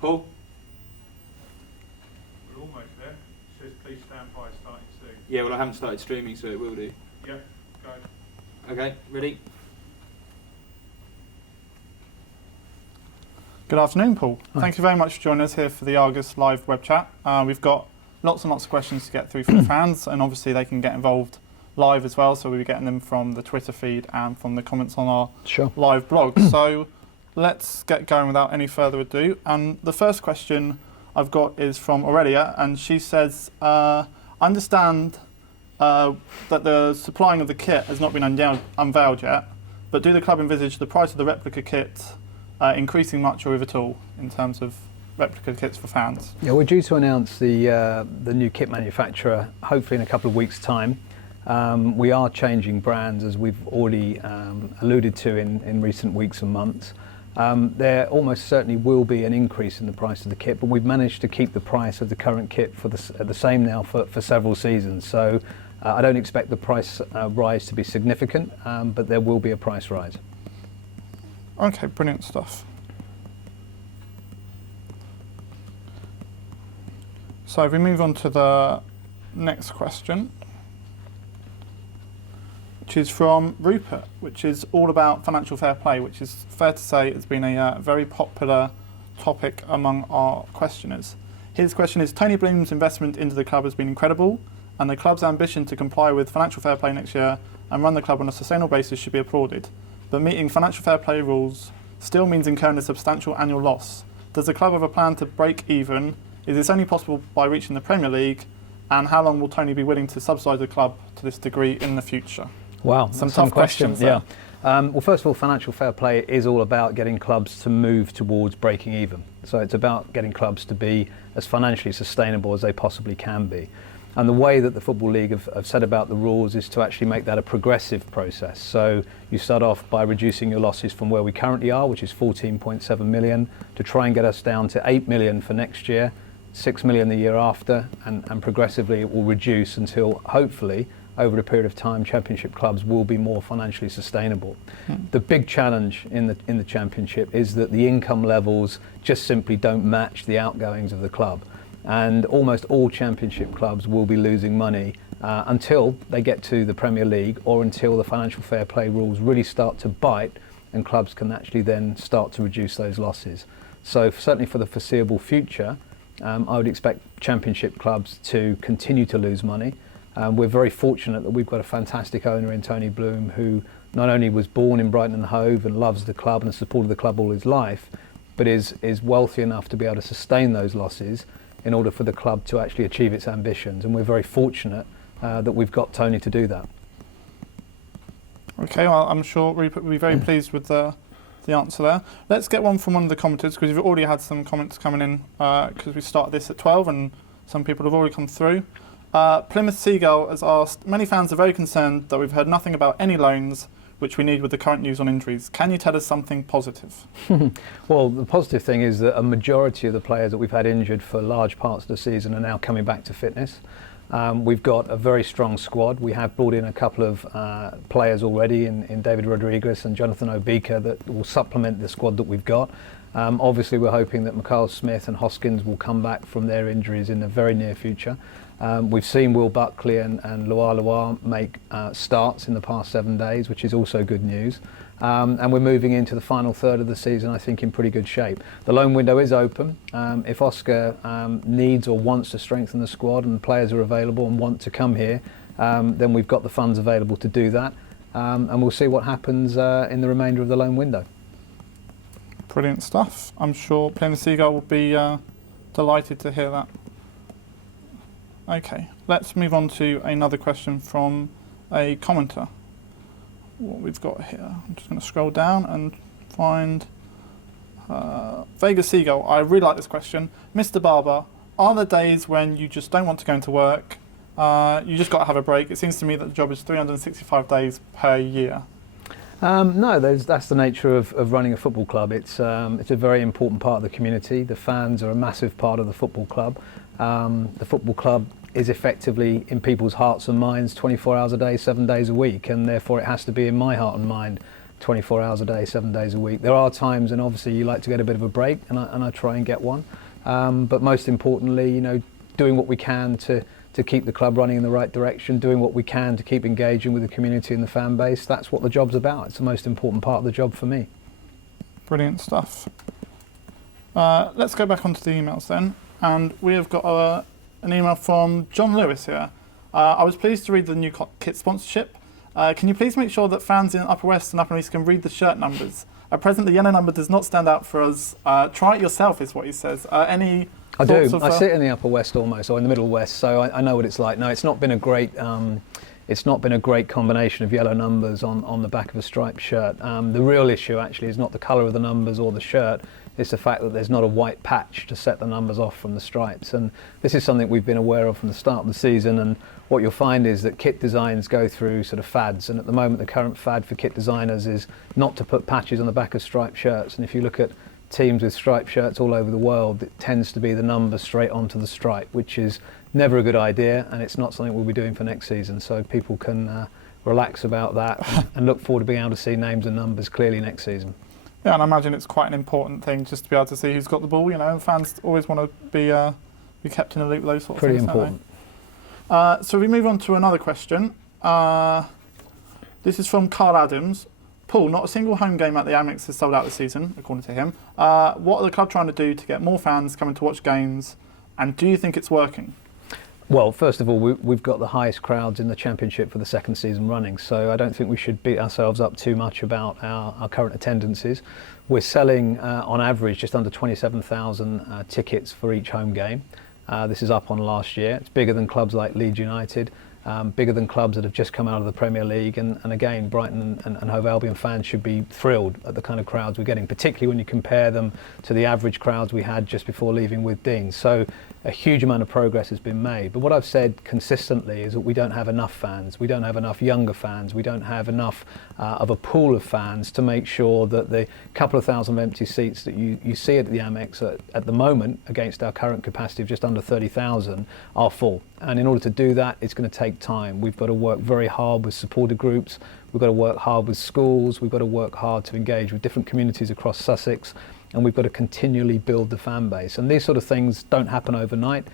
Paul? We're almost there. It says please stand by, starting soon. Yeah, well I haven't started streaming, so it will do. Yeah, go. Okay, ready? Good afternoon, Paul. Hi. Thank you very much for joining us here for the Argus live web chat. We've got lots and lots of questions to get through from the fans, and obviously they can get involved live as well, so we'll be getting them from the Twitter feed and from the comments on our live blog. So let's get going without any further ado. And the first question I've got is from Aurelia, and she says, I understand that the supplying of the kit has not been unveiled yet, but do the club envisage the price of the replica kit increasing much or if at all in terms of replica kits for fans? Yeah, we're due to announce the new kit manufacturer hopefully in a couple of weeks' time. We are changing brands, as we've already alluded to in recent weeks and months. There almost certainly will be an increase in the price of the kit, but we've managed to keep the price of the current kit for the same now for several seasons. So I don't expect the price rise to be significant, but there will be a price rise. Okay, brilliant stuff. So if we move on to the next question, which is from Rupert, which is all about financial fair play, which is fair to say has been a very popular topic among our questioners. His question is, Tony Bloom's investment into the club has been incredible, and the club's ambition to comply with financial fair play next year and run the club on a sustainable basis should be applauded. But meeting financial fair play rules still means incurring a substantial annual loss. Does the club have a plan to break even? Is this only possible by reaching the Premier League? And how long will Tony be willing to subsidise the club to this degree in the future? Wow, some tough questions there. Yeah. Well, first of all, financial fair play is all about getting clubs to move towards breaking even. So it's about getting clubs to be as financially sustainable as they possibly can be. And the way that the Football League have set about the rules is to actually make that a progressive process. So you start off by reducing your losses from where we currently are, which is 14.7 million, to try and get us down to 8 million for next year, 6 million the year after, and progressively it will reduce until hopefully over a period of time Championship clubs will be more financially sustainable. The big challenge in the Championship is that the income levels just simply don't match the outgoings of the club. And almost all Championship clubs will be losing money until they get to the Premier League, or until the financial fair play rules really start to bite and clubs can actually then start to reduce those losses. So certainly for the foreseeable future, I would expect Championship clubs to continue to lose money. We're very fortunate that we've got a fantastic owner in Tony Bloom, who not only was born in Brighton and Hove and loves the club and has supported the club all his life, but is wealthy enough to be able to sustain those losses in order for the club to actually achieve its ambitions. And we're very fortunate that we've got Tony to do that. Okay, well, I'm sure Rupert will be very pleased with the answer there. Let's get one from one of the commenters, because we've already had some comments coming in, because we started this at 12 and some people have already come through. Plymouth Seagull has asked, many fans are very concerned that we've heard nothing about any loans, which we need with the current news on injuries. Can you tell us something positive? Well, the positive thing is that a majority of the players that we've had injured for large parts of the season are now coming back to fitness. We've got a very strong squad. We have brought in a couple of players already in David Rodriguez and Jonathan Obika that will supplement the squad that we've got. Obviously, we're hoping that Mikhail Smith and Hoskins will come back from their injuries in the very near future. We've seen Will Buckley and Loire make starts in the past 7 days, which is also good news. And we're moving into the final third of the season, I think, in pretty good shape. The loan window is open. If Oscar needs or wants to strengthen the squad and players are available and want to come here, then we've got the funds available to do that. And we'll see what happens in the remainder of the loan window. Brilliant stuff. I'm sure Plymouth Seagull will be delighted to hear that. Okay, let's move on to another question from a commenter. What we've got here, I'm just going to scroll down and find Vegas Seagull. I really like this question. Mr. Barber, are there days when you just don't want to go into work? You just got to have a break. It seems to me that the job is 365 days per year. No, that's the nature of running a football club. It's a very important part of the community. The fans are a massive part of the football club. The football club is effectively in people's hearts and minds 24 hours a day, 7 days a week, and therefore it has to be in my heart and mind 24 hours a day, 7 days a week. There are times, and obviously you like to get a bit of a break, and I try and get one. But most importantly, doing what we can to keep the club running in the right direction, doing what we can to keep engaging with the community and the fan base. That's what the job's about. It's the most important part of the job for me. Brilliant stuff. Let's go back onto the emails then. And we have got an email from John Lewis here. I was pleased to read the new kit sponsorship. Can you please make sure that fans in Upper West and Upper East can read the shirt numbers? At present, the yellow number does not stand out for us. Try it yourself, is what he says. Any I do. of, I sit in the Upper West almost, or in the Middle West, so I know what it's like. No, it's not been a great. It's not been a great combination of yellow numbers on the back of a striped shirt. The real issue actually is not the colour of the numbers or the shirt. It's the fact that there's not a white patch to set the numbers off from the stripes. And this is something we've been aware of from the start of the season. And what you'll find is that kit designs go through sort of fads. And at the moment, the current fad for kit designers is not to put patches on the back of striped shirts. And if you look at teams with striped shirts all over the world, it tends to be the number straight onto the stripe, which is never a good idea. And it's not something we'll be doing for next season. So people can relax about that and look forward to being able to see names and numbers clearly next season. Yeah, and I imagine it's quite an important thing just to be able to see who's got the ball. Fans always want to be kept in the loop with those sort of Pretty things. Pretty important. So we move on to another question. This is from Carl Adams. Paul, not a single home game at the Amex has sold out this season, according to him. What are the club trying to do to get more fans coming to watch games, and do you think it's working? Well, first of all, we've got the highest crowds in the Championship for the second season running, so I don't think we should beat ourselves up too much about our current attendances. We're selling, on average, just under 27,000 tickets for each home game. This is up on last year. It's bigger than clubs like Leeds United, bigger than clubs that have just come out of the Premier League, and again, Brighton and Hove Albion fans should be thrilled at the kind of crowds we're getting, particularly when you compare them to the average crowds we had just before leaving with Dean. So a huge amount of progress has been made. But what I've said consistently is that we don't have enough fans. We don't have enough younger fans. We don't have enough of a pool of fans to make sure that the couple of thousand empty seats that you see at the Amex at the moment, against our current capacity of just under 30,000, are full. And in order to do that, it's going to take time. We've got to work very hard with supporter groups. We've got to work hard with schools. We've got to work hard to engage with different communities across Sussex. And we've got to continually build the fan base. And these sort of things don't happen overnight.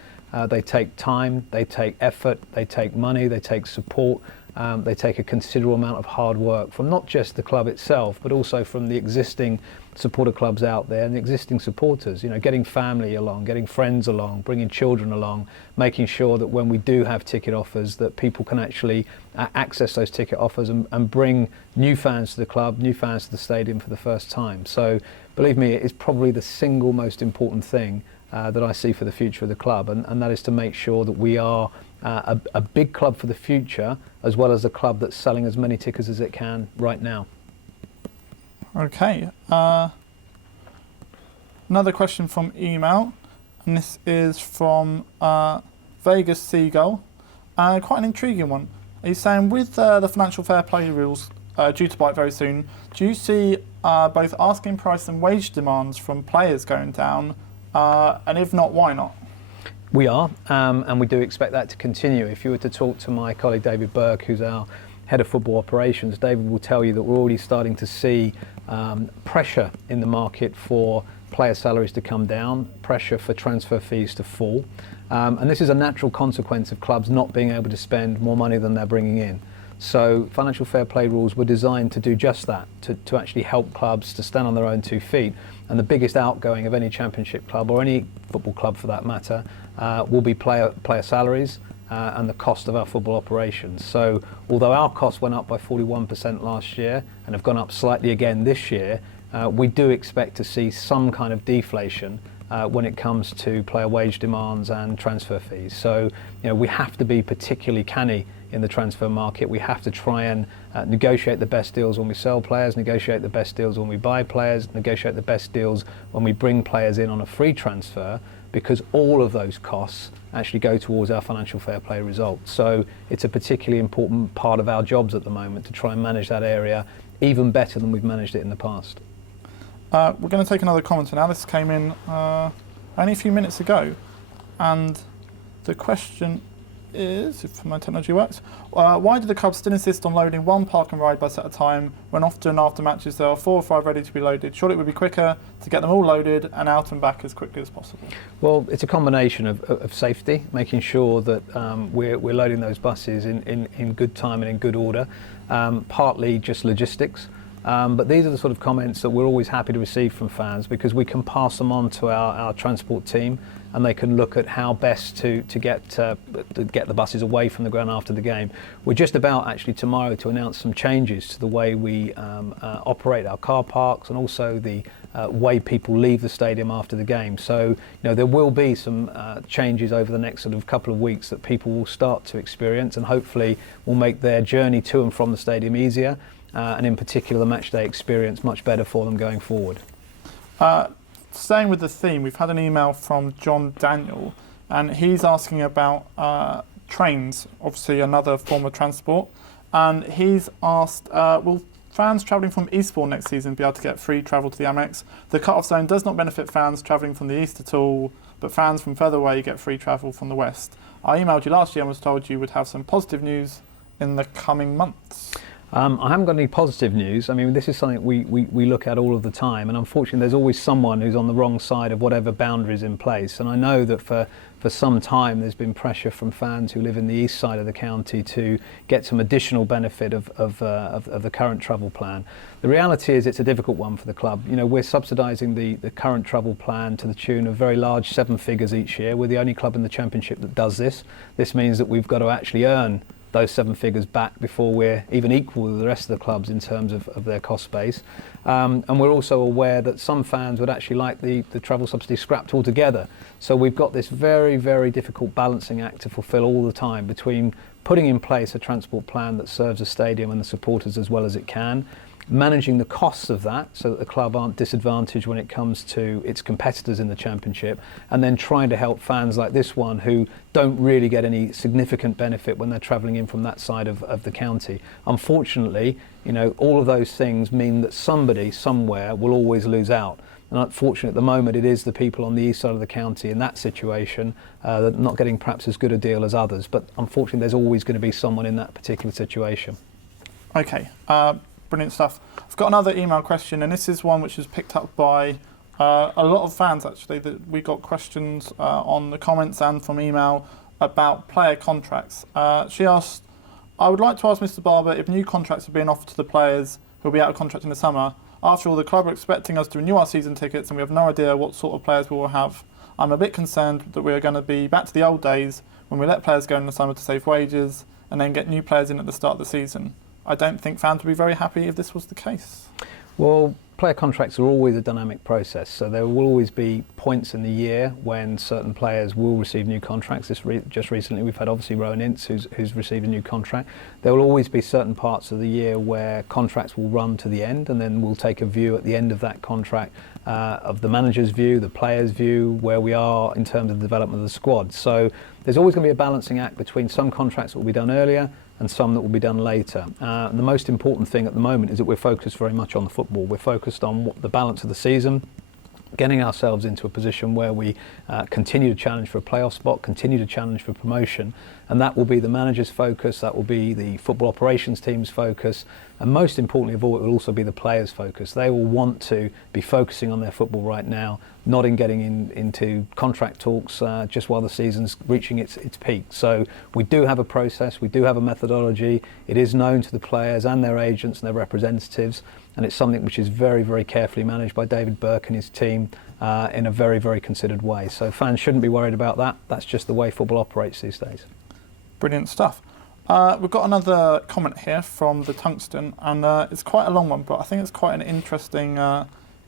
They take time, they take effort, they take money, they take support. They take a considerable amount of hard work from not just the club itself, but also from the existing supporter clubs out there and the existing supporters. Getting family along, getting friends along, bringing children along, making sure that when we do have ticket offers, that people can actually access those ticket offers and bring new fans to the club, new fans to the stadium for the first time. So believe me, it is probably the single most important thing that I see for the future of the club, and that is to make sure that we are a big club for the future, as well as a club that's selling as many tickets as it can right now. Okay. Another question from email, and this is from Vegas Seagull. Quite an intriguing one. He's saying, with the financial fair play rules due to bite very soon, do you see both asking price and wage demands from players going down? And if not, why not? We are, and we do expect that to continue. If you were to talk to my colleague David Burke, who's our head of football operations, David will tell you that we're already starting to see pressure in the market for player salaries to come down, pressure for transfer fees to fall. And this is a natural consequence of clubs not being able to spend more money than they're bringing in. So financial fair play rules were designed to do just that, to actually help clubs to stand on their own 2 feet. And the biggest outgoing of any championship club, or any football club for that matter, will be player salaries and the cost of our football operations. So although our costs went up by 41% last year and have gone up slightly again this year, we do expect to see some kind of deflation when it comes to player wage demands and transfer fees. So we have to be particularly canny in the transfer market. We have to try and negotiate the best deals when we sell players, negotiate the best deals when we buy players, negotiate the best deals when we bring players in on a free transfer, because all of those costs actually go towards our financial fair play results. So it's a particularly important part of our jobs at the moment to try and manage that area even better than we've managed it in the past. We're going to take another comment now. This came in only a few minutes ago, and the question is, if my technology works, why do the clubs still insist on loading one park and ride bus at a time when often after matches there are 4 or 5 ready to be loaded? Surely it would be quicker to get them all loaded and out and back as quickly as possible. Well, it's a combination of safety, making sure that we're loading those buses in good time and in good order, partly just logistics. But these are the sort of comments that we're always happy to receive from fans, because we can pass them on to our transport team, and they can look at how best to get the buses away from the ground after the game. We're just about actually tomorrow to announce some changes to the way we operate our car parks, and also the way people leave the stadium after the game. So there will be some changes over the next sort of couple of weeks that people will start to experience, and hopefully will make their journey to and from the stadium easier, and in particular the match day experience much better for them going forward. Staying with the theme, we've had an email from John Daniel, and he's asking about trains, obviously another form of transport, and he's asked, will fans travelling from Eastbourne next season be able to get free travel to the Amex? The cut-off zone does not benefit fans travelling from the east at all, but fans from further away get free travel from the west. I emailed you last year and was told you would have some positive news in the coming months. I haven't got any positive news. I mean, this is something we look at all of the time, and unfortunately there's always someone who's on the wrong side of whatever boundary is in place. And I know that for some time there's been pressure from fans who live in the east side of the county to get some additional benefit of the current travel plan. The reality is it's a difficult one for the club. We're subsidising the current travel plan to the tune of very large 7 figures each year. We're the only club in the Championship that does this. This means that we've got to actually earn those 7 figures back before we're even equal with the rest of the clubs in terms of their cost base. And we're also aware that some fans would actually like the travel subsidy scrapped altogether. So we've got this very, very difficult balancing act to fulfil all the time between putting in place a transport plan that serves the stadium and the supporters as well as it can, managing the costs of that so that the club aren't disadvantaged when it comes to its competitors in the Championship, and then trying to help fans like this one who don't really get any significant benefit when they're travelling in from that side of the county. Unfortunately, all of those things mean that somebody somewhere will always lose out. And unfortunately at the moment it is the people on the east side of the county in that situation that are not getting perhaps as good a deal as others. But unfortunately there's always going to be someone in that particular situation. Okay. Brilliant stuff. I've got another email question, and this is one which is picked up by a lot of fans actually. That we got questions on the comments and from email about player contracts. She asked, I would like to ask Mr. Barber if new contracts are being offered to the players who will be out of contract in the summer. After all, the club are expecting us to renew our season tickets and we have no idea what sort of players we will have. I'm a bit concerned that we are going to be back to the old days when we let players go in the summer to save wages and then get new players in at the start of the season. I don't think fans would be very happy if this was the case. Well, player contracts are always a dynamic process, so there will always be points in the year when certain players will receive new contracts. Just recently we've had obviously Rowan Ince who's received a new contract. There will always be certain parts of the year where contracts will run to the end, and then we'll take a view at the end of that contract of the manager's view, the player's view, where we are in terms of the development of the squad. So there's always going to be a balancing act between some contracts that will be done earlier and some that will be done later. The most important thing at the moment is that we're focused very much on the football. We're focused on the balance of the season, getting ourselves into a position where we continue to challenge for a playoff spot, continue to challenge for promotion, and that will be the manager's focus, that will be the football operations team's focus, and most importantly of all, it will also be the players' focus. They will want to be focusing on their football right now, not in getting into contract talks just while the season's reaching its peak. So we do have a process, we do have a methodology, it is known to the players and their agents and their representatives, and it's something which is very, very carefully managed by David Burke and his team in a very, very considered way. So fans shouldn't be worried about that. That's just the way football operates these days. Brilliant stuff. We've got another comment here from the Tungsten, and it's quite a long one, but I think it's quite an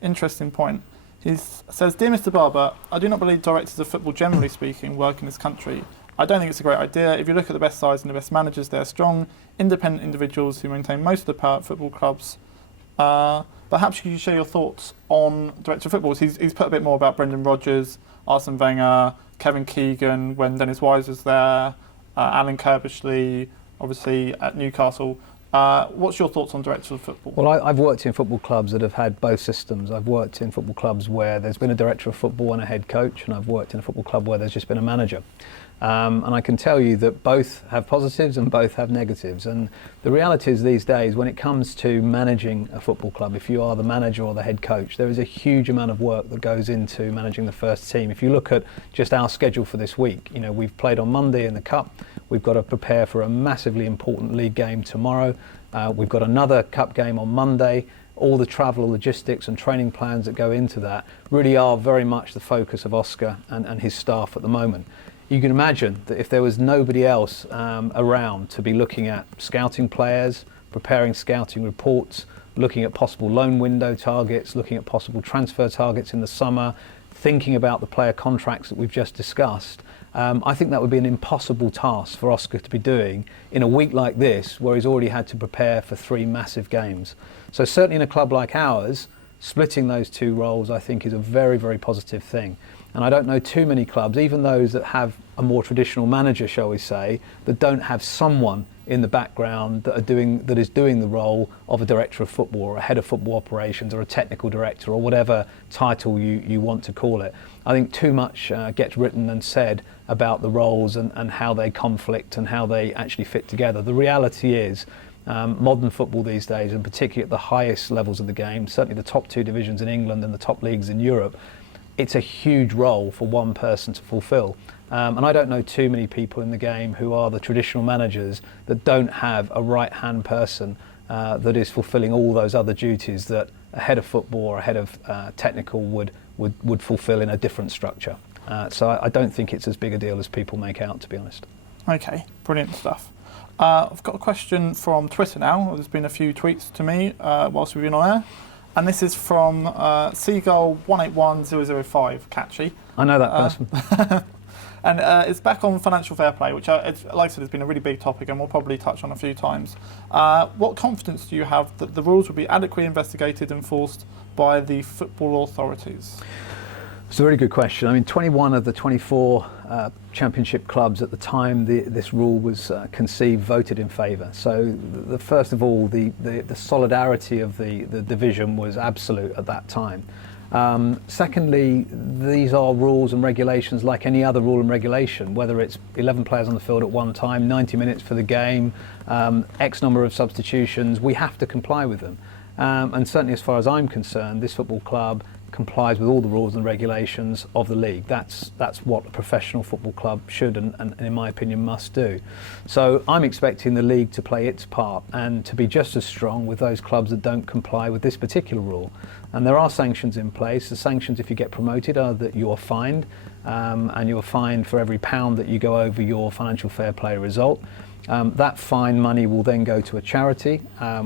interesting point. He says, Dear Mr. Barber, I do not believe directors of football, generally speaking, work in this country. I don't think it's a great idea. If you look at the best sides and the best managers, they're strong, independent individuals who maintain most of the power at football clubs. Perhaps you could share your thoughts on director of football. He's put a bit more about Brendan Rodgers, Arsene Wenger, Kevin Keegan when Dennis Wise was there, Alan Kirbishley, obviously at Newcastle. What's your thoughts on directors of football? Well, I've worked in football clubs that have had both systems. I've worked in football clubs where there's been a director of football and a head coach, and I've worked in a football club where there's just been a manager. And I can tell you that both have positives and both have negatives. And the reality is these days, when it comes to managing a football club, if you are the manager or the head coach, there is a huge amount of work that goes into managing the first team. If you look at just our schedule for this week, you know, we've played on Monday in the Cup. We've got to prepare for a massively important league game tomorrow. We've got another Cup game on Monday. All the travel, logistics and training plans that go into that really are very much the focus of Oscar and his staff at the moment. You can imagine that if there was nobody else around to be looking at scouting players, preparing scouting reports, looking at possible loan window targets, looking at possible transfer targets in the summer, thinking about the player contracts that we've just discussed, I think that would be an impossible task for Oscar to be doing in a week like this, where he's already had to prepare for 3 massive games. So certainly in a club like ours, splitting those 2 roles I think is a very, very positive thing. And I don't know too many clubs, even those that have a more traditional manager, shall we say, that don't have someone in the background that is doing the role of a director of football or a head of football operations or a technical director or whatever title you want to call it. I think too much gets written and said about the roles and how they conflict and how they actually fit together. The reality is modern football these days, and particularly at the highest levels of the game, certainly the top 2 divisions in England and the top leagues in Europe, it's a huge role for one person to fulfill. And I don't know too many people in the game who are the traditional managers that don't have a right-hand person that is fulfilling all those other duties that a head of football or a head of technical would fulfill in a different structure. So I don't think it's as big a deal as people make out, to be honest. Okay, brilliant stuff. I've got a question from Twitter now. There's been a few tweets to me whilst we've been on air. And this is from Seagull181005, catchy. I know that person. And it's back on financial fair play, which, like I said, has been a really big topic and we'll probably touch on a few times. What confidence do you have that the rules will be adequately investigated and enforced by the football authorities? It's a very good question. I mean, 21 of the 24 championship clubs at the time this rule was conceived voted in favour. So first of all, the solidarity of the division was absolute at that time. Secondly, these are rules and regulations like any other rule and regulation, whether it's 11 players on the field at one time, 90 minutes for the game, X number of substitutions, we have to comply with them. And certainly as far as I'm concerned, this football club complies with all the rules and regulations of the league. That's what a professional football club should and in my opinion must do. So I'm expecting the league to play its part and to be just as strong with those clubs that don't comply with this particular rule. And there are sanctions in place. The sanctions, if you get promoted, are that you are fined, and you are fined for every £1 that you go over your financial fair play result. That fine money will then go to a charity,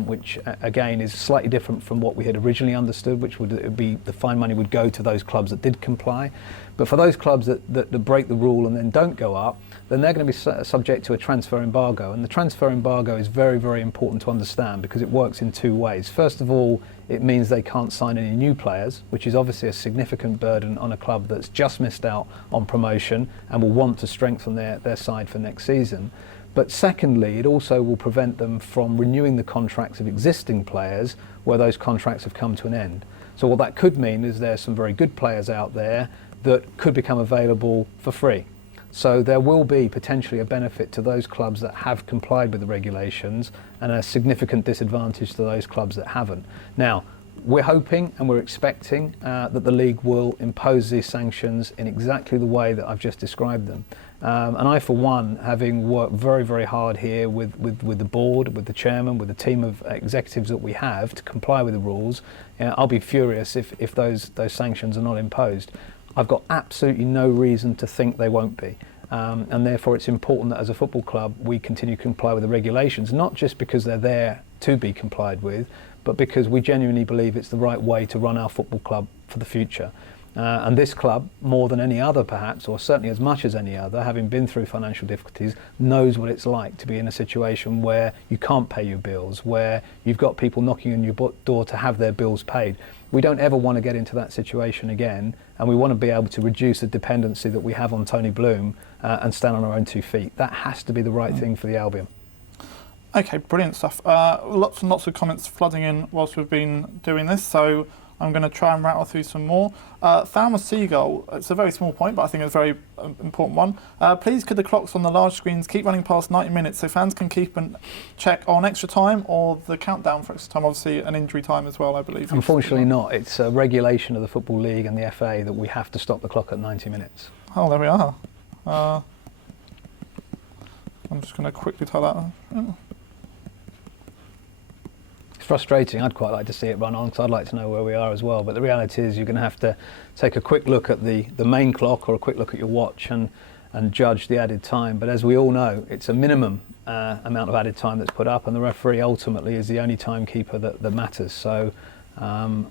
which again is slightly different from what we had originally understood, which would be the fine money would go to those clubs that did comply. But for those clubs that break the rule and then don't go up, then they're going to be subject to a transfer embargo. And the transfer embargo is very, very important to understand because it works in 2 ways. First of all, it means they can't sign any new players, which is obviously a significant burden on a club that's just missed out on promotion and will want to strengthen their side for next season. But secondly, it also will prevent them from renewing the contracts of existing players where those contracts have come to an end. So what that could mean is there's some very good players out there that could become available for free. So there will be potentially a benefit to those clubs that have complied with the regulations and a significant disadvantage to those clubs that haven't. Now, we're hoping and we're expecting that the league will impose these sanctions in exactly the way that I've just described them. And I, for one, having worked very, very hard here with the board, with the chairman, with the team of executives that we have to comply with the rules, I'll be furious if those sanctions are not imposed. I've got absolutely no reason to think they won't be. And therefore it's important that as a football club we continue to comply with the regulations, not just because they're there to be complied with, but because we genuinely believe it's the right way to run our football club for the future. And this club, more than any other perhaps, or certainly as much as any other, having been through financial difficulties, knows what it's like to be in a situation where you can't pay your bills, where you've got people knocking on your door to have their bills paid. We don't ever want to get into that situation again, and we want to be able to reduce the dependency that we have on Tony Bloom and stand on our own 2 feet. That has to be the right thing for the Albion. Okay, brilliant stuff. Lots and lots of comments flooding in whilst we've been doing this, so I'm going to try and rattle through some more. Thelma Seagull, it's a very small point, but I think it's a very important one. Please could the clocks on the large screens keep running past 90 minutes so fans can keep and check on extra time or the countdown for extra time, obviously an injury time as well, I believe. Unfortunately not. It's a regulation of the Football League and the FA that we have to stop the clock at 90 minutes. Oh, there we are. I'm just going to quickly tell that. Oh. It's frustrating. I'd quite like to see it run on because I'd like to know where we are as well. But the reality is you're going to have to take a quick look at the main clock or a quick look at your watch and judge the added time. But as we all know, it's a minimum amount of added time that's put up, and the referee ultimately is the only timekeeper that matters. So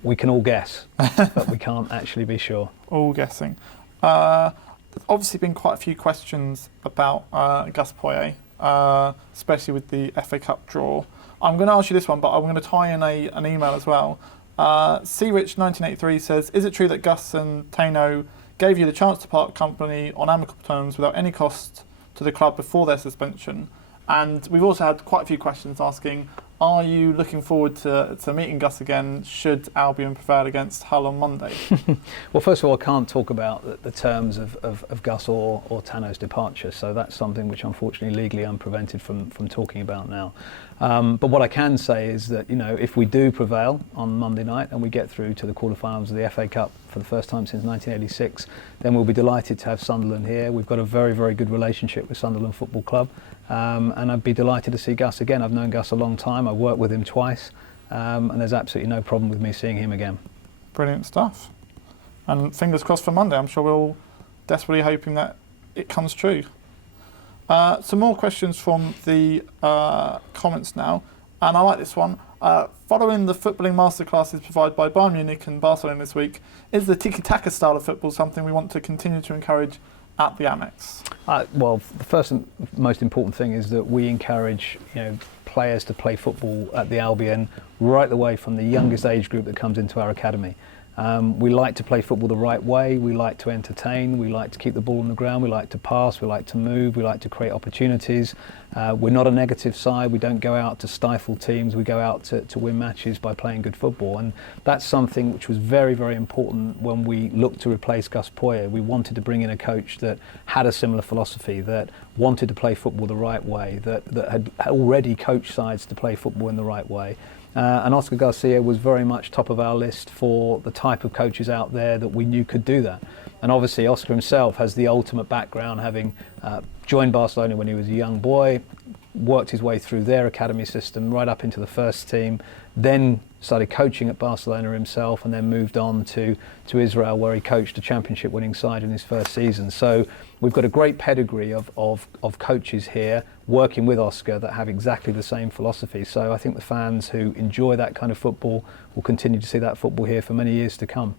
we can all guess, but we can't actually be sure. All guessing. There's obviously been quite a few questions about Gus Poyet, especially with the FA Cup draw. I'm going to ask you this one, but I'm going to tie in an email as well. CRich1983 says, is it true that Gus and Taino gave you the chance to part company on amicable terms without any cost to the club before their suspension? And we've also had quite a few questions asking, are you looking forward to meeting Gus again should Albion prevail against Hull on Monday? Well, first of all, I can't talk about the terms of Gus or Tano's departure, so that's something which unfortunately legally I'm prevented from talking about now. But what I can say is that, you know, if we do prevail on Monday night and we get through to the quarterfinals of the FA Cup for the first time since 1986, then we'll be delighted to have Sunderland here. We've got a very, very good relationship with Sunderland Football Club, and I'd be delighted to see Gus again. I've known Gus a long time. I've worked with him twice, and there's absolutely no problem with me seeing him again. Brilliant stuff. And fingers crossed for Monday. I'm sure we're all desperately hoping that it comes true. Some more questions from the comments now, and I like this one. Following the footballing masterclasses provided by Bayern Munich and Barcelona this week, is the tiki-taka style of football something we want to continue to encourage at the Amex? Well, the first and most important thing is that we encourage, you know, players to play football at the Albion right the way from the youngest age group that comes into our academy. We like to play football the right way, we like to entertain, we like to keep the ball on the ground, we like to pass, we like to move, we like to create opportunities. We're not a negative side, we don't go out to stifle teams, we go out to win matches by playing good football, and that's something which was very, very important when we looked to replace Gus Poyet. We wanted to bring in a coach that had a similar philosophy, that wanted to play football the right way, that had already coached sides to play football in the right way. And Oscar Garcia was very much top of our list for the type of coaches out there that we knew could do that. And obviously Oscar himself has the ultimate background, having joined Barcelona when he was a young boy, worked his way through their academy system right up into the first team, then started coaching at Barcelona himself, and then moved on to Israel, where he coached a championship winning side in his first season. So we've got a great pedigree of coaches here working with Oscar that have exactly the same philosophy. So I think the fans who enjoy that kind of football will continue to see that football here for many years to come.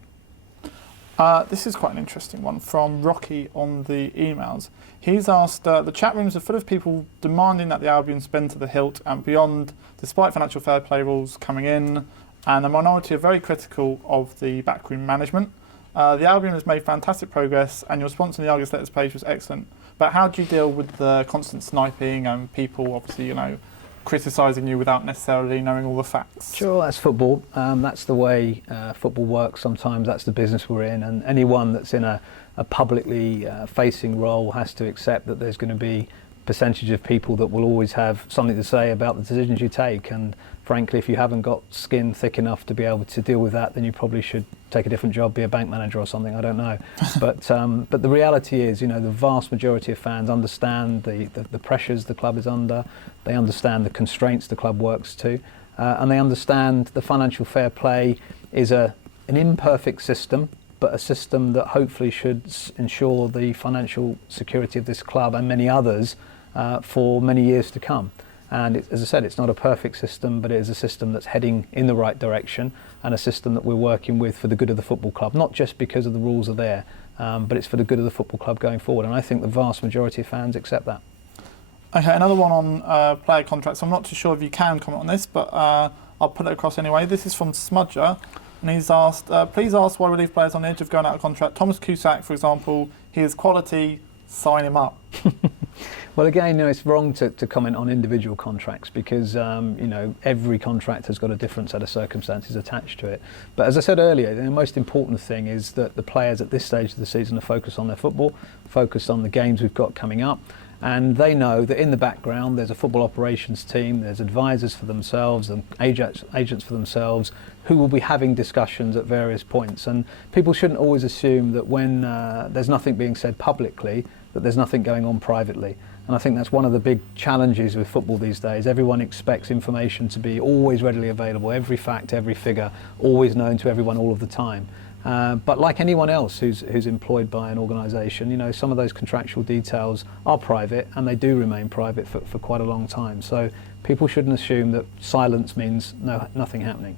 This is quite an interesting one from Rocky on the emails. He's asked, the chat rooms are full of people demanding that the Albion spend to the hilt and beyond, despite financial fair play rules coming in, and a minority are very critical of the backroom management. The Albion has made fantastic progress, and your response on the Argus Letters page was excellent. But how do you deal with the constant sniping and people, obviously, you know, criticising you without necessarily knowing all the facts? Sure, that's football. That's the way football works. Sometimes that's the business we're in, and anyone that's in a publicly facing role has to accept that there's going to be a percentage of people that will always have something to say about the decisions you take. And frankly, if you haven't got skin thick enough to be able to deal with that, then you probably should take a different job, be a bank manager or something, I don't know. But the reality is, you know, the vast majority of fans understand the pressures the club is under, they understand the constraints the club works to, and they understand the financial fair play is an imperfect system, but a system that hopefully should ensure the financial security of this club and many others for many years to come. And as I said, it's not a perfect system, but it is a system that's heading in the right direction, and a system that we're working with for the good of the football club, not just because of the rules are there, but it's for the good of the football club going forward. And I think the vast majority of fans accept that. Okay, another one on player contracts. I'm not too sure if you can comment on this, but I'll put it across anyway. This is from Smudger, and he's asked, please ask why relief players on the edge of going out of contract. Thomas Cusack, for example, he is quality, sign him up. Well, again, it's wrong to comment on individual contracts because every contract has got a different set of circumstances attached to it. But as I said earlier, the most important thing is that the players at this stage of the season are focused on their football, focused on the games we've got coming up, and they know that in the background there's a football operations team, there's advisors for themselves and agents for themselves who will be having discussions at various points. And people shouldn't always assume that when there's nothing being said publicly, that there's nothing going on privately. And I think that's one of the big challenges with football these days. Everyone expects information to be always readily available, every fact, every figure, always known to everyone all of the time. But like anyone else who's employed by an organisation, some of those contractual details are private and they do remain private for quite a long time. So people shouldn't assume that silence means nothing happening.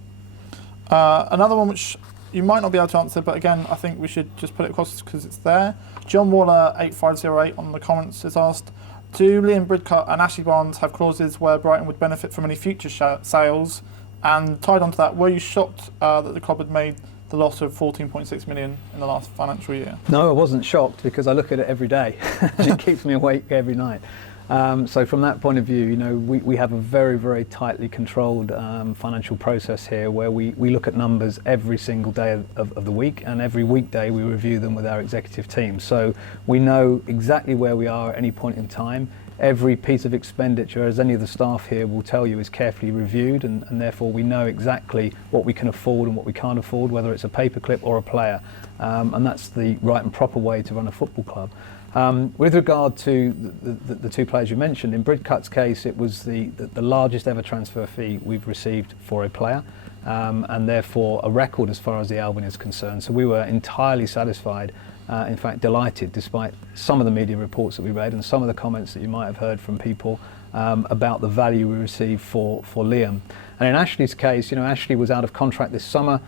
Another one which you might not be able to answer, but again, I think we should just put it across because it's there. John Waller 8508 on the comments has asked, do Liam Bridcut and Ashley Barnes have clauses where Brighton would benefit from any future sales? And tied onto that, were you shocked that the club had made the loss of 14.6 million in the last financial year? No, I wasn't shocked because I look at it every day. It keeps me awake every night. So from that point of view, we have a very, very tightly controlled financial process here where we look at numbers every single day of the week, and every weekday we review them with our executive team. So we know exactly where we are at any point in time. Every piece of expenditure, as any of the staff here will tell you, is carefully reviewed, and therefore we know exactly what we can afford and what we can't afford, whether it's a paperclip or a player. And that's the right and proper way to run a football club. With regard to the two players you mentioned, in Bridcut's case, it was the largest ever transfer fee we've received for a player, and therefore a record as far as the Albion is concerned. So we were entirely satisfied, in fact delighted, despite some of the media reports that we read and some of the comments that you might have heard from people about the value we received for Liam. And in Ashley's case, Ashley was out of contract this summer.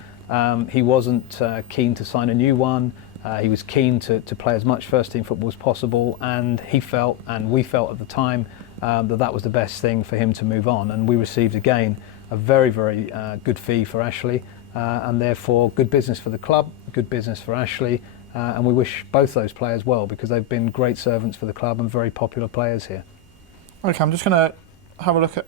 He wasn't keen to sign a new one. He was keen to play as much first-team football as possible, and he felt, and we felt at the time, that was the best thing for him to move on. And we received, again, a very, very good fee for Ashley, and therefore good business for the club, good business for Ashley, and we wish both those players well because they've been great servants for the club and very popular players here. Okay, I'm just going to have a look at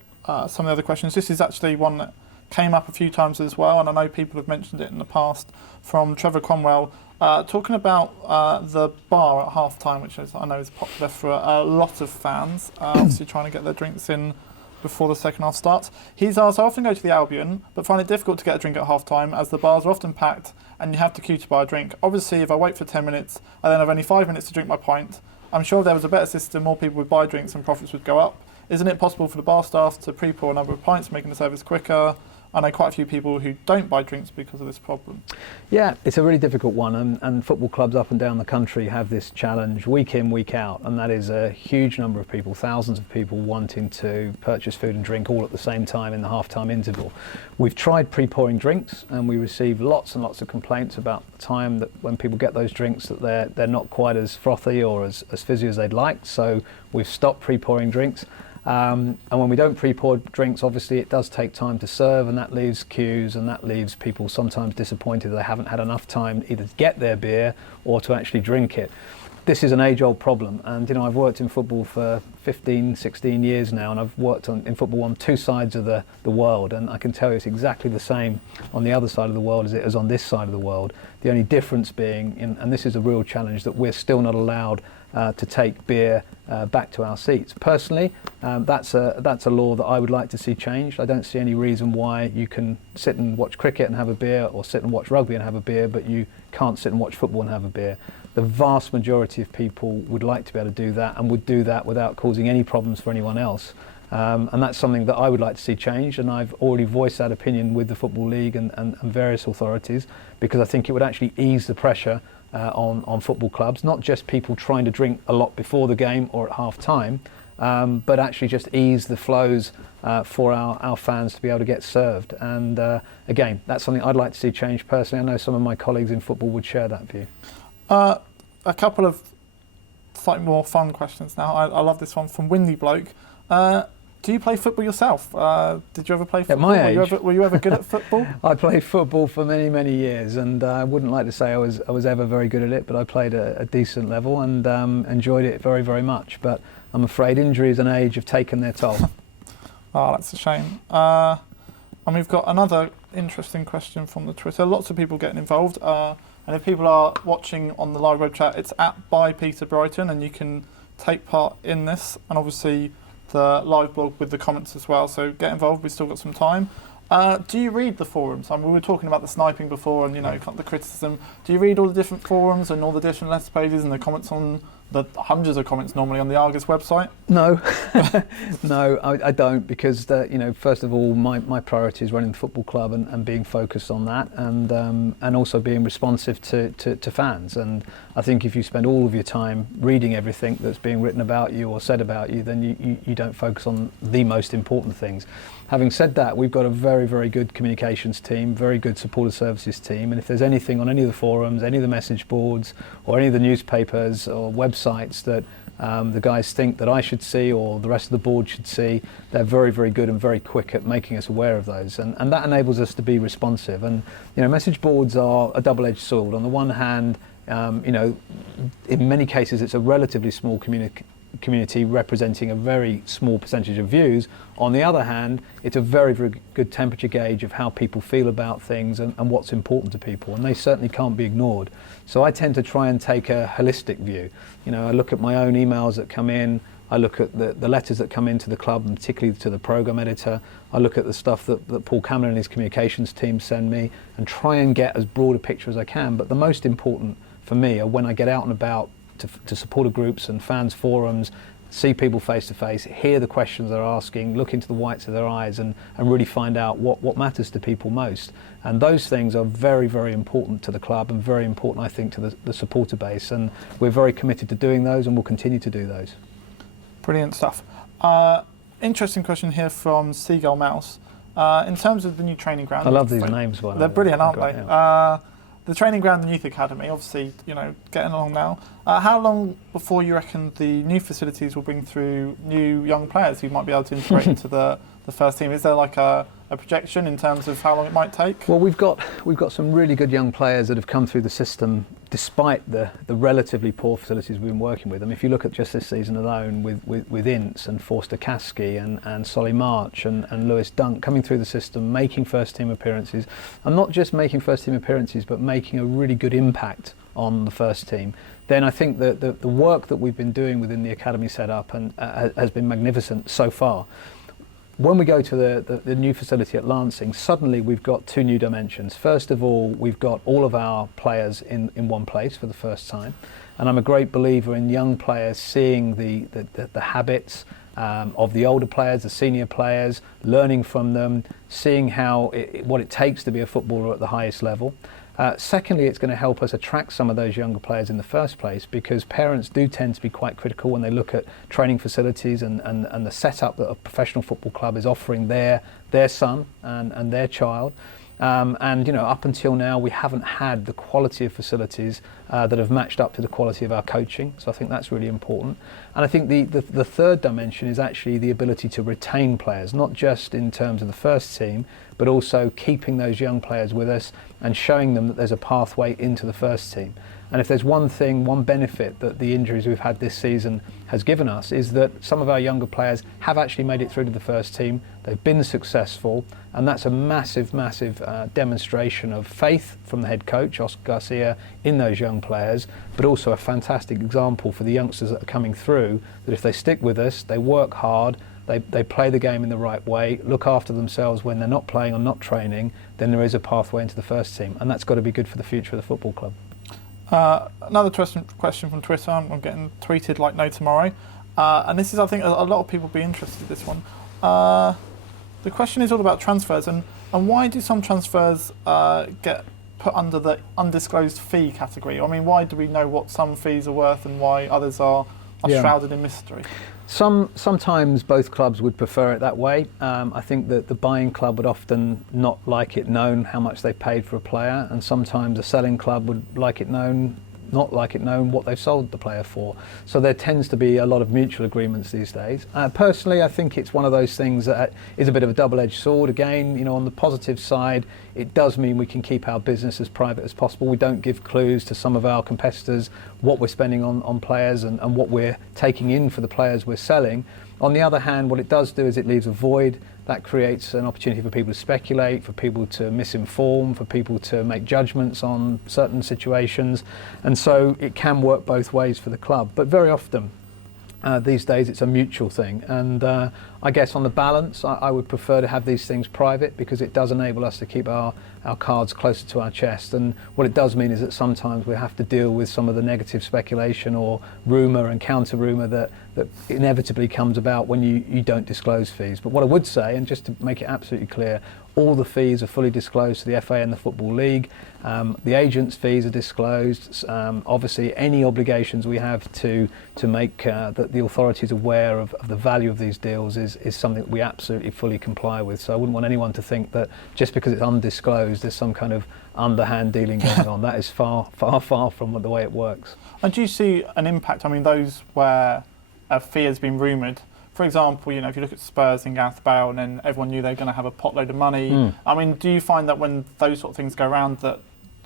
some of the other questions. This is actually one that came up a few times as well, and I know people have mentioned it in the past, from Trevor Cromwell. Talking about the bar at half time, which I know is popular for a lot of fans, obviously trying to get their drinks in before the second half starts. He's asked, I often go to the Albion, but find it difficult to get a drink at half time as the bars are often packed and you have to queue to buy a drink. Obviously, if I wait for 10 minutes, I then have only 5 minutes to drink my pint. I'm sure if there was a better system, more people would buy drinks and profits would go up. Isn't it possible for the bar staff to pre-pour a number of pints, making the service quicker? I know quite a few people who don't buy drinks because of this problem. Yeah, it's a really difficult one, and football clubs up and down the country have this challenge week in, week out, and that is a huge number of people, thousands of people wanting to purchase food and drink all at the same time in the half-time interval. We've tried pre-pouring drinks, and we receive lots and lots of complaints about the time that when people get those drinks that they're not quite as frothy or as fizzy as they'd like, so we've stopped pre-pouring drinks. And when we don't pre-pour drinks, obviously it does take time to serve, and that leaves queues, and that leaves people sometimes disappointed that they haven't had enough time either to get their beer or to actually drink it. This is an age-old problem, and I've worked in football for 15, 16 years now, and I've worked in football on two sides of the world, and I can tell you it's exactly the same on the other side of the world as it is on this side of the world. The only difference being, and this is a real challenge, that we're still not allowed to take beer back to our seats. Personally, that's a law that I would like to see changed. I don't see any reason why you can sit and watch cricket and have a beer, or sit and watch rugby and have a beer, but you can't sit and watch football and have a beer. The vast majority of people would like to be able to do that, and would do that without causing any problems for anyone else. And that's something that I would like to see changed, and I've already voiced that opinion with the Football League and various authorities, because I think it would actually ease the pressure on football clubs, not just people trying to drink a lot before the game or at half time, but actually just ease the flows for our fans to be able to get served. And again, that's something I'd like to see changed personally. I know some of my colleagues in football would share that view. A couple of slightly more fun questions now. I love this one from Windy Bloke. Do you play football yourself? Did you ever play football? my age? Were you ever good at football? I played football for many, many years, and I wouldn't like to say I was ever very good at it, but I played at a decent level and enjoyed it very, very much. But I'm afraid injuries and age have taken their toll. Oh, that's a shame. And we've got another interesting question from the Twitter. Lots of people getting involved. And if people are watching on the live web chat, it's at by Peter Brighton, and you can take part in this. And obviously the live blog with the comments as well. So get involved. We've still got some time. Do you read the forums? I mean, we were talking about the sniping before, and the criticism. Do you read all the different forums and all the different letter pages and the comments on the hundreds of comments normally on the Argus website? No, no, I don't, because first of all, my priority is running the football club and being focused on that, and also being responsive to fans. And I think if you spend all of your time reading everything that's being written about you or said about you, then you don't focus on the most important things. Having said that, we've got a very, very good communications team, very good supporter services team, and if there's anything on any of the forums, any of the message boards, or any of the newspapers or websites that the guys think that I should see or the rest of the board should see, they're very, very good and very quick at making us aware of those, and that enables us to be responsive. And message boards are a double-edged sword. On the one hand, in many cases it's a relatively small community representing a very small percentage of views. On the other hand, it's a very, very good temperature gauge of how people feel about things and what's important to people, and they certainly can't be ignored. So I tend to try and take a holistic view. I look at my own emails that come in, I look at the letters that come into the club, and particularly to the programme editor. I look at the stuff that Paul Cameron and his communications team send me, and try and get as broad a picture as I can. But the most important for me are when I get out and about to supporter groups and fans forums, see people face to face, hear the questions they're asking, look into the whites of their eyes, and really find out what matters to people most. And those things are very, very important to the club and very important, I think, to the supporter base. And we're very committed to doing those, and we'll continue to do those. Brilliant stuff. Interesting question here from Seagull Mouse. In terms of the new training ground, I love these names. They're brilliant, aren't they? Yeah. The training ground, the youth academy, obviously, getting along now. How long before you reckon the new facilities will bring through new young players who might be able to integrate into the first team? Is there like a projection in terms of how long it might take? Well, we've got some really good young players that have come through the system despite the relatively poor facilities we've been working with. I mean, if you look at just this season alone with Ince and Forster Caskey and Solly March and Lewis Dunk coming through the system, making first team appearances, and not just making first team appearances, but making a really good impact on the first team, then I think that the work that we've been doing within the academy setup has been magnificent so far. When we go to the new facility at Lancing, suddenly we've got two new dimensions. First of all, we've got all of our players in one place for the first time. And I'm a great believer in young players seeing the habits of the older players, the senior players, learning from them, seeing what it takes to be a footballer at the highest level. Secondly, it's going to help us attract some of those younger players in the first place, because parents do tend to be quite critical when they look at training facilities and the setup that a professional football club is offering their son and their child. Up until now, we haven't had the quality of facilities that have matched up to the quality of our coaching. So I think that's really important. And I think the third dimension is actually the ability to retain players, not just in terms of the first team, but also keeping those young players with us and showing them that there's a pathway into the first team. And if there's one benefit that the injuries we've had this season has given us, is that some of our younger players have actually made it through to the first team. They've been successful, and that's a massive, massive demonstration of faith from the head coach, Oscar Garcia, in those young players, but also a fantastic example for the youngsters that are coming through, that if they stick with us, they work hard, they play the game in the right way, look after themselves when they're not playing or not training, then there is a pathway into the first team, and that's got to be good for the future of the football club. Another question from Twitter. I'm getting tweeted like no tomorrow, and this is, I think, a lot of people will be interested in this one. The question is all about transfers, and why do some transfers get put under the undisclosed fee category? I mean, why do we know what some fees are worth and why others are shrouded in mystery? Sometimes both clubs would prefer it that way. I think that the buying club would often not like it known how much they paid for a player, and sometimes the selling club would like it known not like it known what they've sold the player for. So there tends to be a lot of mutual agreements these days. Personally, I think it's one of those things that is a bit of a double-edged sword. Again, on the positive side, it does mean we can keep our business as private as possible. We don't give clues to some of our competitors what we're spending on players and what we're taking in for the players we're selling. On the other hand, what it does do is it leaves a void. That creates an opportunity for people to speculate, for people to misinform, for people to make judgments on certain situations. And so it can work both ways for the club. But very often, these days, it's a mutual thing. And I guess on the balance, I would prefer to have these things private because it does enable us to keep our cards closer to our chest. And what it does mean is that sometimes we have to deal with some of the negative speculation or rumour and counter-rumour that inevitably comes about when you don't disclose fees. But what I would say, and just to make it absolutely clear, all the fees are fully disclosed to the FA and the Football League. The agents' fees are disclosed. Obviously, any obligations we have to make the authorities aware of the value of these deals is something that we absolutely fully comply with. So I wouldn't want anyone to think that just because it's undisclosed, there's some kind of underhand dealing going on. That is far, far, far from the way it works. And do you see an impact? I mean, those where a fee has been rumoured. For example, if you look at Spurs in Gareth Bale, and then everyone knew they were going to have a potload of money. I mean, do you find that when those sort of things go around, that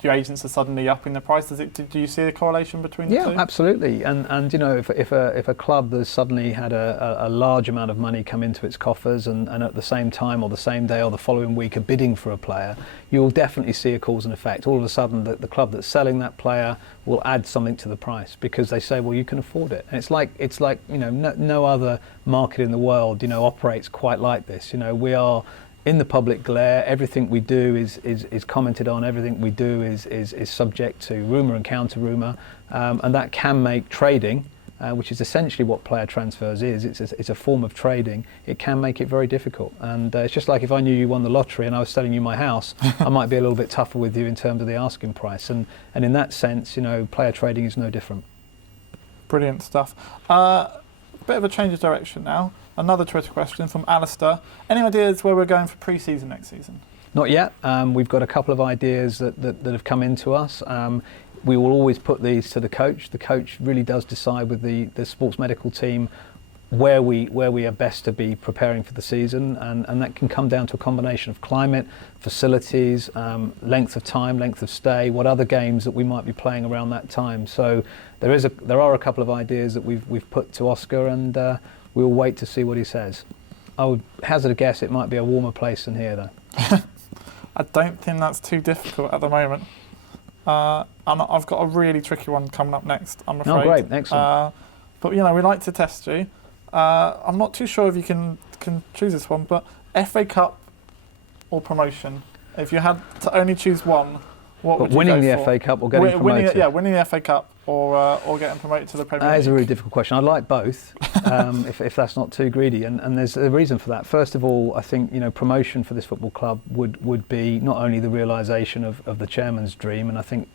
your agents are suddenly upping the price? Do you see a correlation between the two? Yeah, absolutely. And if a club has suddenly had a large amount of money come into its coffers, and at the same time or the same day or the following week are bidding for a player, you'll definitely see a cause and effect. All of a sudden, the club that's selling that player will add something to the price because they say, well, you can afford it. And it's like no other market in the world operates quite like this. We are in the public glare. Everything we do is commented on. Everything we do is subject to rumour and counter-rumour, and that can make trading, which is essentially what player transfers is. It's a form of trading. It can make it very difficult. And it's just like if I knew you won the lottery and I was selling you my house, I might be a little bit tougher with you in terms of the asking price. And in that sense, player trading is no different. Brilliant stuff. Bit of a change of direction now. Another Twitter question from Alistair. Any ideas where we're going for pre-season next season? Not yet. We've got a couple of ideas that have come into us. We will always put these to the coach. The coach really does decide with the sports medical team where we are best to be preparing for the season, and that can come down to a combination of climate, facilities, length of time, length of stay, what other games that we might be playing around that time. So there are a couple of ideas that we've put to Oscar, and we'll wait to see what he says. I would hazard a guess it might be a warmer place than here, though. I don't think that's too difficult at the moment. I've got a really tricky one coming up next, I'm afraid. Oh, great, excellent. But we like to test you. I'm not too sure if you can choose this one, but FA Cup or promotion? If you had to only choose one, what would you go for? Winning the FA Cup or getting promoted? Winning the FA Cup or getting promoted to the Premier League. That is a really difficult question. I'd like both, if that's not too greedy. And there's a reason for that. First of all, I think promotion for this football club would be not only the realisation of the chairman's dream, and I think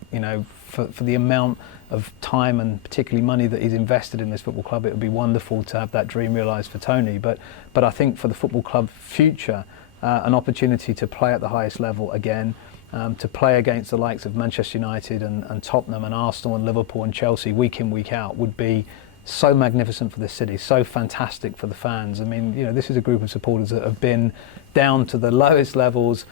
for the amount of time and particularly money that he's invested in this football club, it would be wonderful to have that dream realised for Tony. But I think for the football club future, an opportunity to play at the highest level again. To play against the likes of Manchester United and Tottenham and Arsenal and Liverpool and Chelsea week in, week out would be so magnificent for the city, so fantastic for the fans. I mean, this is a group of supporters that have been down to the lowest levels,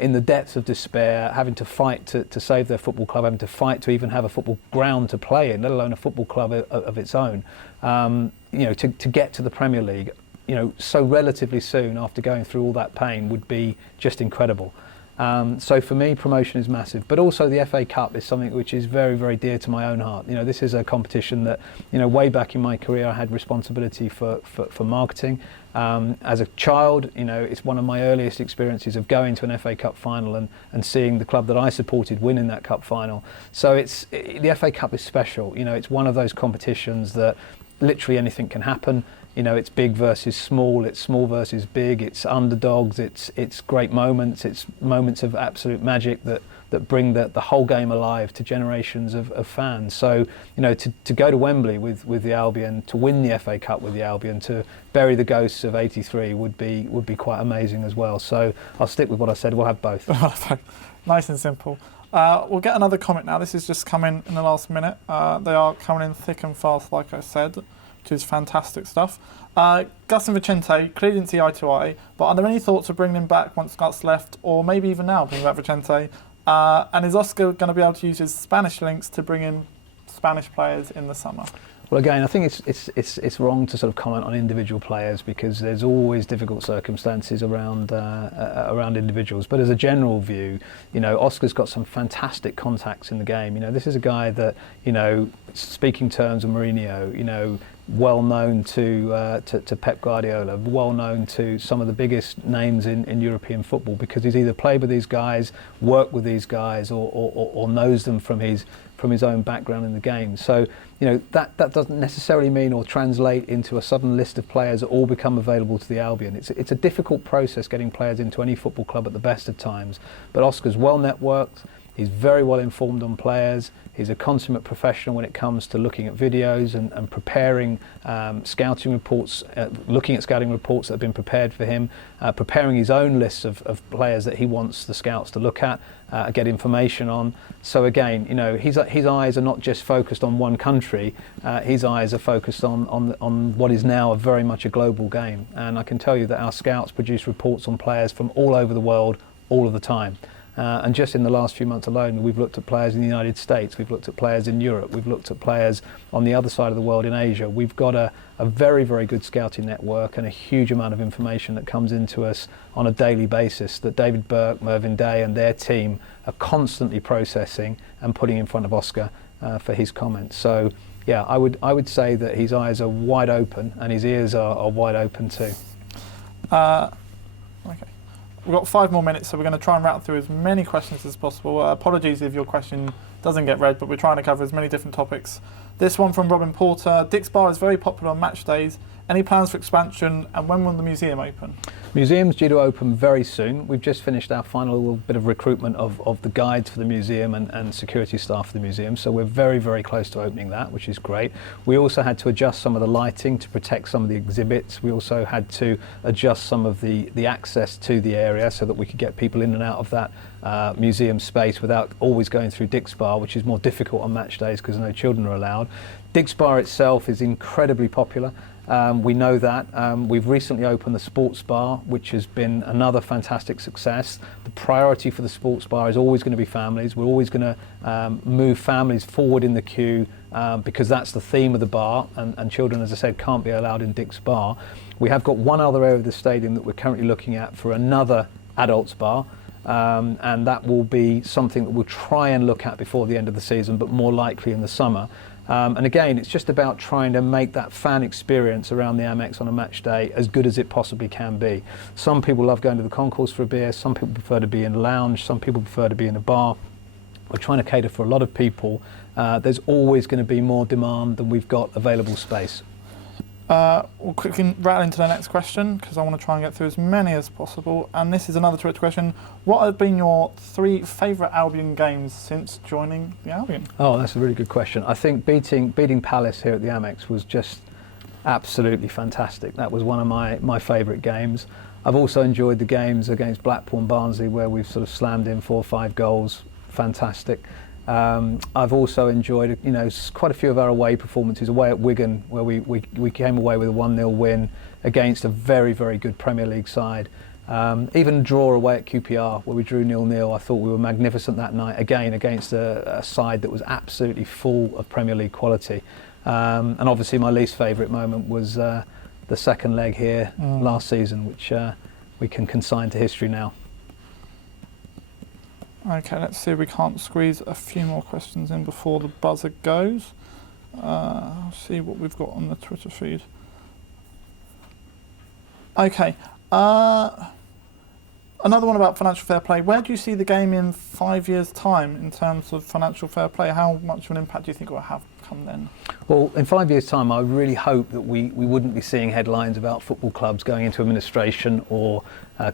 in the depths of despair, having to fight to save their football club, having to fight to even have a football ground to play in, let alone a football club of its own. To get to the Premier League, so relatively soon after going through all that pain would be just incredible. So for me, promotion is massive, but also the FA Cup is something which is very, very dear to my own heart. This is a competition that, way back in my career, I had responsibility for marketing. As a child, it's one of my earliest experiences of going to an FA Cup final and seeing the club that I supported win in that cup final. So the FA Cup is special. It's one of those competitions that literally anything can happen. It's big versus small, it's small versus big, it's underdogs, it's great moments, it's moments of absolute magic that bring the whole game alive to generations of fans. So, to go to Wembley with the Albion, to win the FA Cup with the Albion, to bury the ghosts of '83 would be quite amazing as well. So I'll stick with what I said, we'll have both. Nice and simple. We'll get another comment now. This is just coming in the last minute. They are coming in thick and fast, like I said, which is fantastic stuff. Gus and Vicente clearly didn't see eye to eye, but are there any thoughts of bringing him back once Gus left, or maybe even now bringing back Vicente? And is Oscar going to be able to use his Spanish links to bring in Spanish players in the summer? Well, again, I think it's wrong to sort of comment on individual players because there's always difficult circumstances around individuals. But as a general view, Oscar's got some fantastic contacts in the game. This is a guy that, speaking terms of Mourinho, well known to Pep Guardiola, well known to some of the biggest names in European football because he's either played with these guys, worked with these guys, or knows them from his own background in the game. So, that doesn't necessarily mean or translate into a sudden list of players that all become available to the Albion. It's a difficult process getting players into any football club at the best of times. But Oscar's well networked. He's very well informed on players. He's a consummate professional when it comes to looking at videos and preparing scouting reports, looking at scouting reports that have been prepared for him, preparing his own lists of players that he wants the scouts to look at, get information on. So again, his eyes are not just focused on one country. His eyes are focused on what is now very much a global game. And I can tell you that our scouts produce reports on players from all over the world all of the time. And just in the last few months alone, we've looked at players in the United States, we've looked at players in Europe, we've looked at players on the other side of the world in Asia. We've got a very, very good scouting network and a huge amount of information that comes into us on a daily basis that David Burke, Mervyn Day and their team are constantly processing and putting in front of Oscar for his comments. So, yeah, I would say that his eyes are wide open and his ears are wide open too. Okay. We've got 5 more minutes, so we're going to try and rattle through as many questions as possible. Apologies if your question doesn't get read, but we're trying to cover as many different topics. This one from Robin Porter. Dick's Bar is very popular on match days. Any plans for expansion, and when will the museum open? Museum's due to open very soon. We've just finished our final bit of recruitment of the guides for the museum and security staff for the museum, so we're very, very close to opening that, which is great. We also had to adjust some of the lighting to protect some of the exhibits. We also had to adjust some of the access to the area so that we could get people in and out of that museum space without always going through Dick's Bar, which is more difficult on match days because no children are allowed. Dick's Bar itself is incredibly popular. We know that. We've recently opened the sports bar, which has been another fantastic success. The priority for the sports bar is always going to be families. We're always going to move families forward in the queue because that's the theme of the bar, and children, as I said, can't be allowed in Dick's Bar. We have got one other area of the stadium that we're currently looking at for another adults bar, and that will be something that we'll try and look at before the end of the season, but more likely in the summer. And again, it's just about trying to make that fan experience around the Amex on a match day as good as it possibly can be. Some people love going to the concourse for a beer, some people prefer to be in a lounge, some people prefer to be in a bar. We're trying to cater for a lot of people. There's always going to be more demand than we've got available space. We'll quickly rattle into the next question because I want to try and get through as many as possible. And this is another Twitter question. What have been your 3 favourite Albion games since joining the Albion? Oh, that's a really good question. I think beating Palace here at the Amex was just absolutely fantastic. That was one of my favourite games. I've also enjoyed the games against Blackpool and Barnsley where we've sort of slammed in 4 or 5 goals. Fantastic. I've also enjoyed, quite a few of our away performances. Away at Wigan, where we came away with a 1-0 win against a very, very good Premier League side. Even a draw away at QPR, where we drew 0-0. I thought we were magnificent that night, again against a side that was absolutely full of Premier League quality. And obviously, my least favourite moment was the second leg here last season, which we can consign to history now. Okay, let's see if we can't squeeze a few more questions in before the buzzer goes. See what we've got on the Twitter feed. Okay, another one about financial fair play. Where do you see the game in 5 years' time in terms of financial fair play? How much of an impact do you think it will have come then? Well, in 5 years' time, I really hope that we wouldn't be seeing headlines about football clubs going into administration or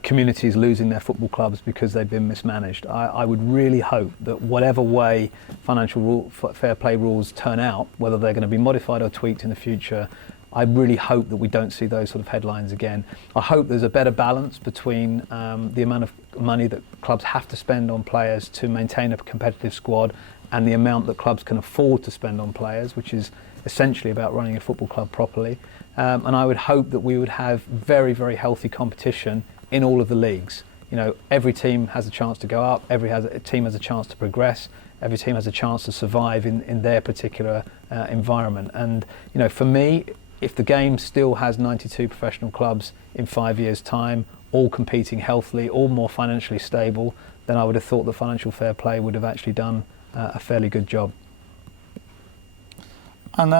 communities losing their football clubs because they've been mismanaged. I would really hope that whatever way financial fair play rules turn out, whether they're going to be modified or tweaked in the future, I really hope that we don't see those sort of headlines again. I hope there's a better balance between the amount of money that clubs have to spend on players to maintain a competitive squad and the amount that clubs can afford to spend on players, which is essentially about running a football club properly. And I would hope that we would have very, very healthy competition in all of the leagues. You know, every team has a chance to go up, every team has a chance to progress, every team has a chance to survive in their particular environment. And, you know, for me, if the game still has 92 professional clubs in 5 years' time, all competing healthily, all more financially stable, then I would have thought that financial fair play would have actually done a fairly good job. And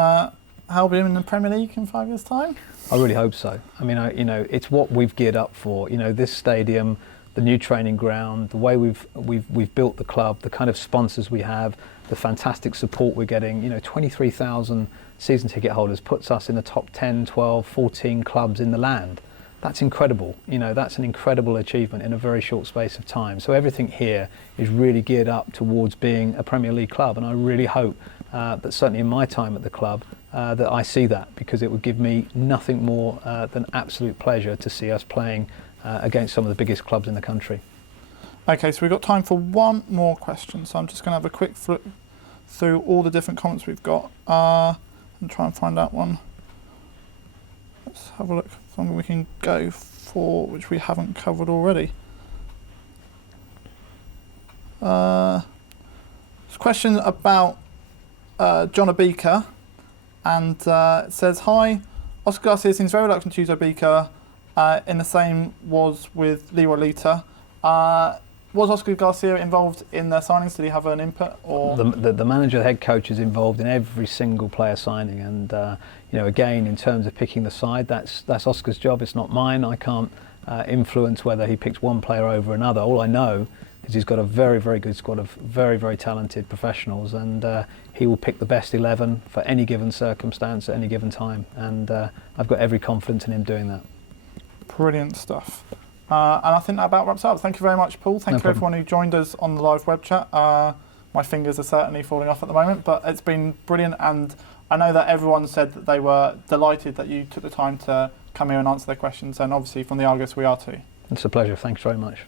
Albion in the Premier League in 5 years' time? I really hope so. I mean, you know, it's what we've geared up for. You know, this stadium, the new training ground, the way we've built the club, the kind of sponsors we have, the fantastic support we're getting. You know, 23,000 season ticket holders puts us in the top 10, 12, 14 clubs in the land. That's incredible. You know, that's an incredible achievement in a very short space of time. So everything here is really geared up towards being a Premier League club, and I really hope that certainly in my time at the club that I see that, because it would give me nothing more than absolute pleasure to see us playing against some of the biggest clubs in the country. Okay, so we've got time for one more question, so I'm just going to have a quick flip through all the different comments we've got and try and find that one. Let's have a look. Something we can go for which we haven't covered already. There's a question about John Obika, and it says, "Hi, Oscar Garcia seems very reluctant to use Obika. In the same was with Leroy Lita. Was Oscar Garcia involved in their signings? Did he have an input?" Or the manager, the head coach, is involved in every single player signing, and you know, again, in terms of picking the side, that's Oscar's job. It's not mine. I can't influence whether he picks one player over another. All I know is he's got a very, very good squad of very, very talented professionals, and he will pick the best 11 for any given circumstance at any given time, and I've got every confidence in him doing that. Brilliant stuff. And I think that about wraps up. Thank you very much, Paul. Thank you for everyone who joined us on the live web chat. My fingers are certainly falling off at the moment, but it's been brilliant, and I know that everyone said that they were delighted that you took the time to come here and answer their questions, and obviously from the Argus we are too. It's a pleasure. Thanks very much.